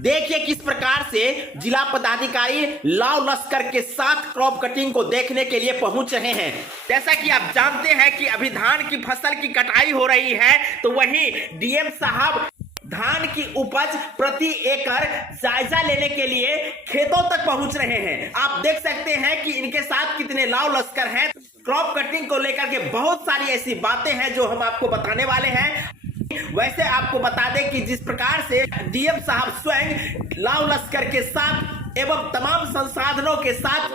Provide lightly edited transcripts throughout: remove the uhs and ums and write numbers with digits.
देखिए किस प्रकार से जिला पदाधिकारी लाव लश्कर के साथ क्रॉप कटिंग को देखने के लिए पहुंच रहे हैं। जैसा कि आप जानते हैं कि अभी धान की फसल की कटाई हो रही है, तो वहीं डीएम साहब धान की उपज प्रति एकड़ जायजा लेने के लिए खेतों तक पहुंच रहे हैं। आप देख सकते हैं कि इनके साथ कितने लाव लश्कर हैं। क्रॉप कटिंग को लेकर के बहुत सारी ऐसी बातें हैं जो हम आपको बताने वाले हैं। वैसे आपको बता दें कि जिस प्रकार से डीएम साहब स्वयं लाव लश्कर के साथ एवं तमाम संसाधनों के साथ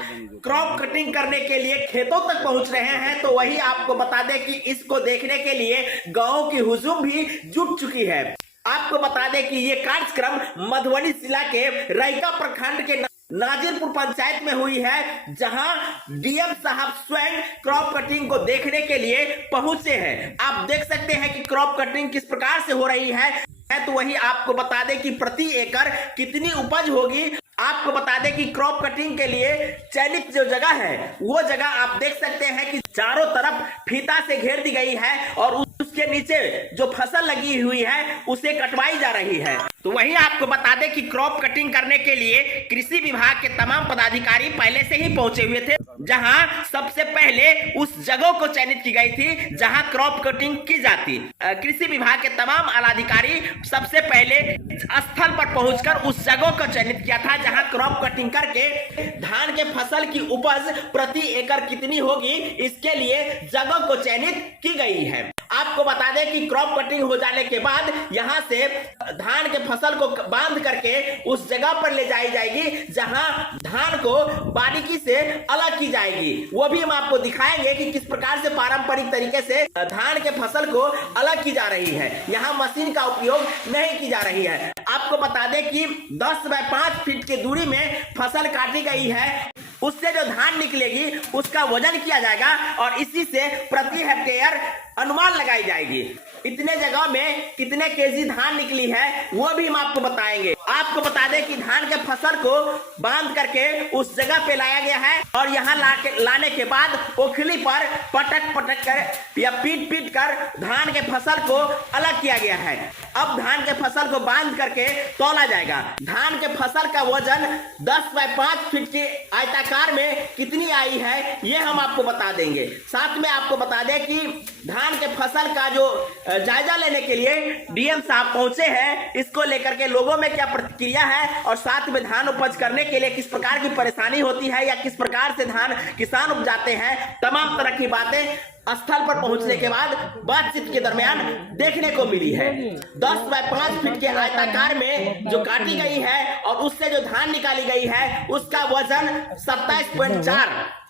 क्रॉप कटिंग करने के लिए खेतों तक पहुंच रहे हैं, तो वही आपको बता दें कि इसको देखने के लिए गांव की हुजूम भी जुट चुकी है। आपको बता दें कि ये कार्यक्रम मधुबनी जिला के रैका प्रखंड के नाजिरपुर पंचायत में हुई है, जहां डीएम साहब स्वयं क्रॉप कटिंग को देखने के लिए पहुंचे हैं। आप देख सकते हैं कि क्रॉप कटिंग किस प्रकार से हो रही है। तो वही आपको बता दें कि प्रति एकड़ कितनी उपज होगी। आपको बता दें कि क्रॉप कटिंग के लिए चयनित जो जगह है, वो जगह आप देख सकते हैं कि चारों तरफ फीता से घेर दी गई है और उसके नीचे जो फसल लगी हुई है उसे कटवाई जा रही है। तो वहीं आपको बता दें कि क्रॉप कटिंग करने के लिए कृषि विभाग के तमाम पदाधिकारी पहले से ही पहुंचे हुए थे, जहां सबसे पहले उस जगह को चयनित की गई थी जहां क्रॉप कटिंग की जाती। कृषि विभाग के तमाम आलाधिकारी सबसे पहले स्थल पर पहुंचकर उस जगह को चयनित किया था जहां क्रॉप कटिंग करके धान के फसल की उपज प्रति एकड़ कितनी होगी, इसके लिए जगह को चयनित की गई है। आपको बता दें कि क्रॉप कटिंग हो जाने के बाद यहां से धान के फसल को बांध करके उस जगह पर ले जाई जाएगी जहां धान को बारीकी से अलग की जाएगी। वो भी हम आपको दिखाएंगे कि किस प्रकार से पारंपरिक तरीके से धान के फसल को अलग की जा रही है। यहाँ मशीन का उपयोग नहीं की जा रही है। आपको बता दें कि 10 बाय 5 फीट की दूरी में फसल काटी गई है। उससे जो धान निकलेगी उसका वजन किया जाएगा और इसी से प्रति हेक्टेयर अनुमान लगाई जाएगी। इतने जगह में कितने केजी धान निकली है वो भी हम आपको बताएंगे। आपको बता दें कि धान के फसल को बांध करके उस जगह पे लाया गया है और यहाँ लाने के बाद ओखली पर पटक कर या पीट कर धान के फसल को अलग किया गया है। अब धान के फसल को बांध करके तौला जाएगा। धान के फसल का वजन 10 बाय 5 फीट के आयताकार में कितनी आई है ये हम आपको बता देंगे। साथ में आपको बता दें कि धान के फसल का जो जायजा लेने के लिए डीएम साहब पहुंचे हैं, इसको लेकर के लोगों में क्या प्रतिक्रिया है और साथ में धान उपज करने के लिए किस प्रकार की परेशानी होती है या किस प्रकार से धान किसान उपजाते हैं, तमाम तरह की बातें स्थल पर पहुंचने के बाद बातचीत के दरमियान देखने को मिली है। 10 बाय 5 फीट के आयताकार में जो काटी गई है और उससे जो धान निकाली गई है उसका वजन 27.4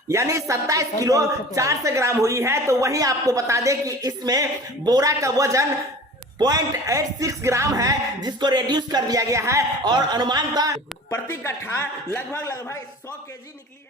यानी 27 किलो 400 ग्राम हुई है। तो वही आपको बता दें कि इसमें बोरा का वजन 0.86 ग्राम है, जिसको रिड्यूस कर दिया गया है और अनुमानतः प्रति कट्ठा लगभग 100 केजी निकली।